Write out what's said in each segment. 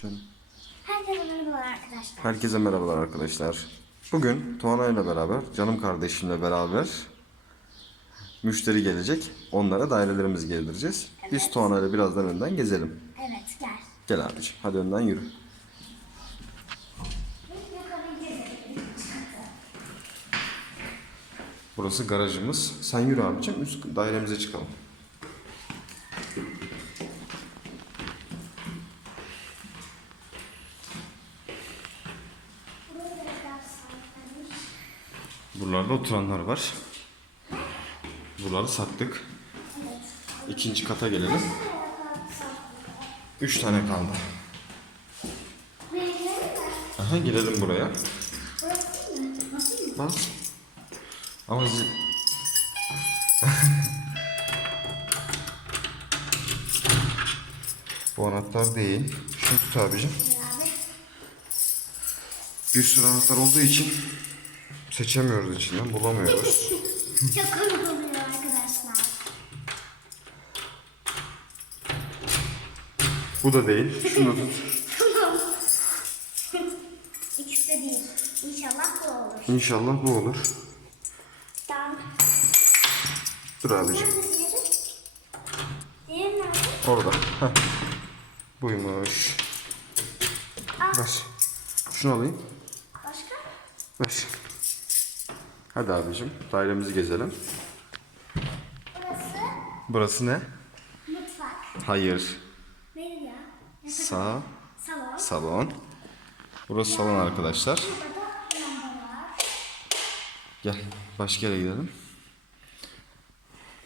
Söyle. Herkese merhabalar arkadaşlar. Herkese merhabalar arkadaşlar. Bugün Tuana ile beraber, canım kardeşimle beraber müşteri gelecek. Onlara dairelerimizi gezdireceğiz. Biz Tuana ile birazdan önden gezelim. Evet gel. Gel abiciğim, hadi önden yürü. Burası garajımız. Sen yürü abiciğim, üst dairemize çıkalım. Buralarda oturanlar var. Buraları sattık. İkinci kata gelelim. Üç tane kaldı. Aha girelim buraya. Bas. Ama zi- Bu anahtar değil. Şunu tut abicim. Bir sürü anahtar olduğu için seçemiyoruz içinden, bulamıyoruz. Çok komik oluyor arkadaşlar. Bu da değil. Şunu tut. Tamam. İkisi de değil. İnşallah bu olur. İnşallah bu olur. Tamam. Dur abicim. Diğeri nerede? Orada. Heh. Buymuş. Al. Ver. Şunu alayım. Başka? Ver. Hadi abicim dairemizi gezelim. Burası Burası ne? mutfak. Hayır. Neydi ya? Yatak Sağ Salon. salon. Burası salon arkadaşlar. Gel başka yere gidelim.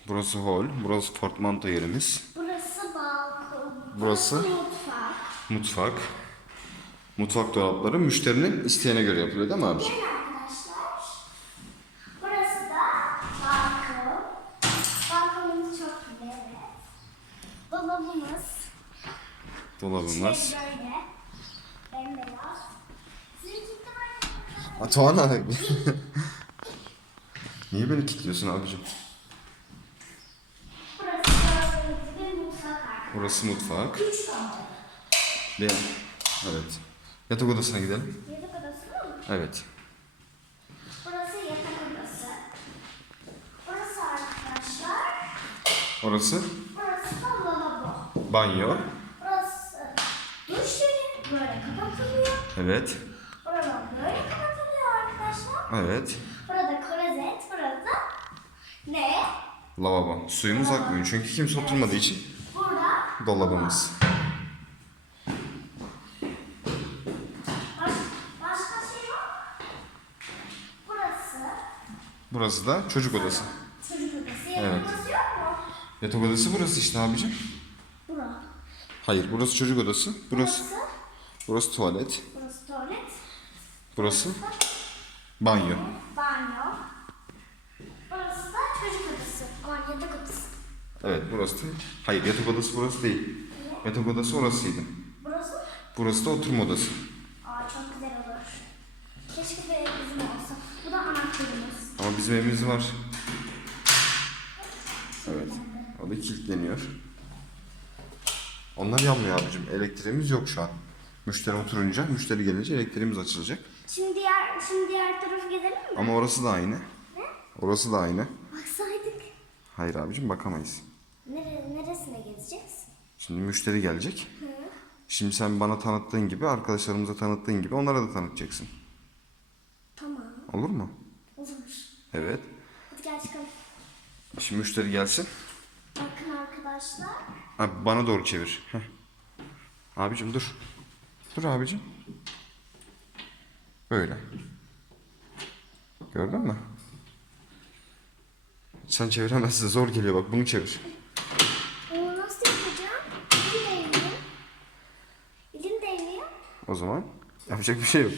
Burası hol. Burası portmanto yerimiz. Burası balkon. Burası? mutfak. Mutfak. Mutfak dolapları müşterinin isteğine göre yapılıyor değil mi abi? Gelin arkadaşlar. Burası da balkon. Balkonumuz çok güzel. evet. Dolabımız. Dolabımız. Böyle. Böyle. Abi. Niye beni kilitliyorsun abicim? Burası mutfak mi? Evet. Yatak odasına gidelim. Yatak odası mı? Evet. Burası yatak odası. Burası arkadaşlar. Orası Burası da. Banyo. Burası duş yeri. Böyle kapatılıyor. Evet. Buradan böyle kapatılıyor arkadaşlar. Evet. Burada klozet. Burada ne? Lavabo. Suyumuz akmıyor çünkü kimse oturmadığı için Burada dolabımız. baş, başka şey yok. Burası Burası da çocuk odası. çocuk odası. Evet. odası yok mu? Yatak odası burası işte abicim. Hayır burası çocuk odası. Burası Burası. burası tuvalet. Burası tuvalet. Burası banyo. Banyo. Burası da çocuk odası. Aman yatak odası. Evet burası da hayır yatak odası burası değil. Yatak odası orasıydı. Burası? Burası da oturma odası. Aa çok güzel olur. Keşke böyle bizim olsa. Bu da anahtarımız. Ama bizim evimiz var. Evet. O da kilitleniyor. Onlar yanmıyor abicim. Elektriğimiz yok şu an. Müşteri oturunca, müşteri gelince elektriğimiz açılacak. Şimdi diğer, şimdi diğer tarafı gezelim mi? Ama orası da aynı. Ne? Orası da aynı. Baksaydık. Hayır abicim bakamayız. Nere, neresine gezeceğiz? Şimdi müşteri gelecek. Hı. Şimdi sen bana tanıttığın gibi, arkadaşlarımıza tanıttığın gibi onlara da tanıtacaksın. Tamam. Olur mu? Olur. Evet. Hadi gel çıkalım. Şimdi müşteri gelsin. Arkadaşlar. Ha, bana doğru çevir. Heh. Abicim dur. Dur abicim. Böyle. Gördün mü? Sen çeviremezsin. Zor geliyor bak. Bunu çevir. Bunu nasıl yapacağım? Elim değmiyor. Elim değmiyor. O zaman yapacak bir şey yok.